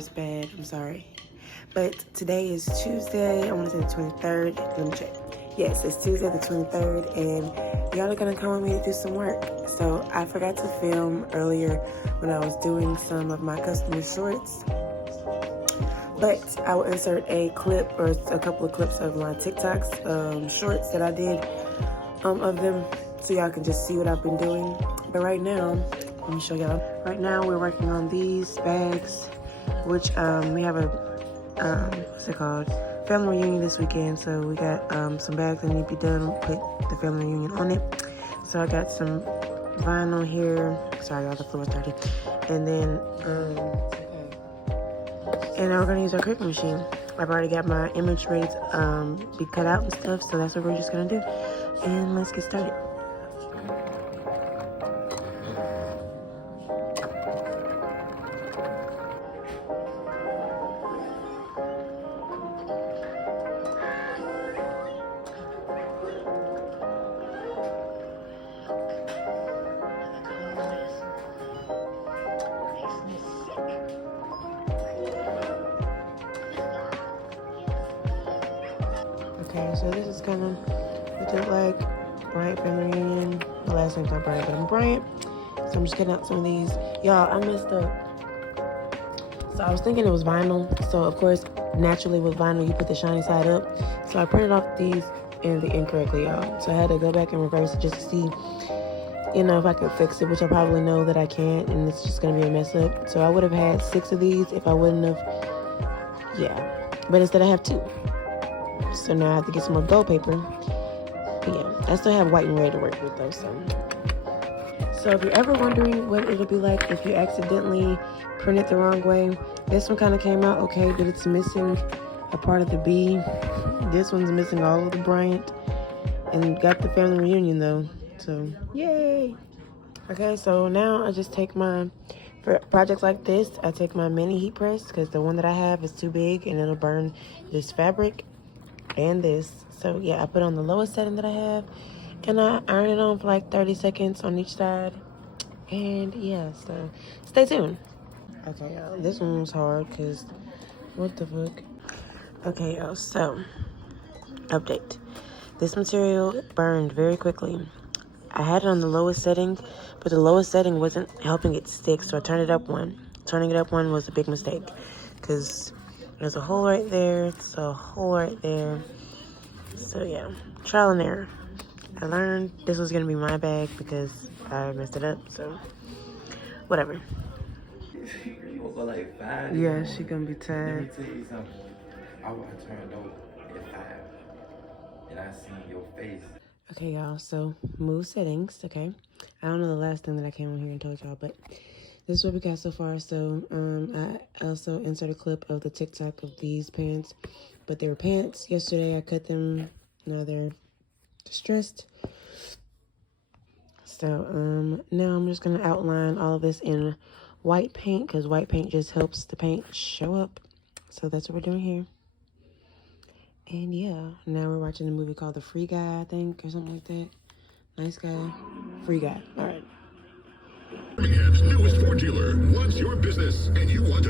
is bad. I'm sorry. But today is Tuesday. I want to say the 23rd. Let me check. Yes, it's Tuesday the 23rd, and y'all are going to come with me to do some work. So I forgot to film earlier when I was doing some of my customer shorts. But I will insert a clip or a couple of clips of my TikToks, shorts that I did of them, so y'all can just see what I've been doing. But right now, let me show y'all. Right now, we're working on these bags, which we have a, what's it called? Family reunion this weekend. So we got some bags that need to be done, put the family reunion on it. So I got some vinyl here. Sorry, y'all, the floor is dirty. And then, and we're gonna use our Cricut machine. I've already got my image ready to be cut out and stuff, so that's what we're just gonna do. And let's get started. Okay, so this is kind of what it like. Bryant family reunion. My last name's not Bryant, but I'm Bryant. So I'm just getting out some of these. Y'all, I messed up. So I was thinking it was vinyl. So of course, naturally with vinyl, you put the shiny side up. So I printed off these and the incorrectly, y'all. So I had to go back and reverse it just to see, you know, if I could fix it, which I probably know that I can't, and it's just gonna be a mess up. So I would have had 6 of these if I wouldn't have, yeah. But instead I have 2. So now I have to get some more gold paper. But yeah, I still have white and red to work with though, so if you're ever wondering what it'll be like if you accidentally print it the wrong way, this one kind of came out okay, but it's missing a part of the B. This one's missing all of the Bryant, and got the family reunion though, so yay. Okay, so now I just take for projects like this, I take my mini heat press, because the one that I have is too big and it'll burn this fabric and this. So yeah, I put on the lowest setting that I have, and I iron it on for like 30 seconds on each side. And yeah, so stay tuned. Okay, y'all, this one was hard because what the fuck. Okay, y'all, so update. This material burned very quickly. I had it on the lowest setting, but the lowest setting wasn't helping it stick, so I turned it up one. Turning it up one was a big mistake, because there's a hole right there, it's a hole right there. So yeah, trial and error. I learned this was gonna be my bag because I messed it up, so whatever. You gonna go like 5? Yeah, she gonna be tired. Let me tell you something. I turned over at 5, and I seen your face. Okay, y'all, so move settings, okay? I don't know the last thing that I came on here and told y'all, but this is what we got so far. So I also insert a clip of the TikTok of these pants, but they were pants. Yesterday I cut them, now they're distressed. So now I'm just gonna outline all of this in white paint, because white paint just helps the paint show up. So that's what we're doing here. And yeah, now we're watching a movie called The Free Guy, I think, or something like that. Nice Guy, Free Guy. All right. Birmingham's newest Ford dealer wants your business, and you want to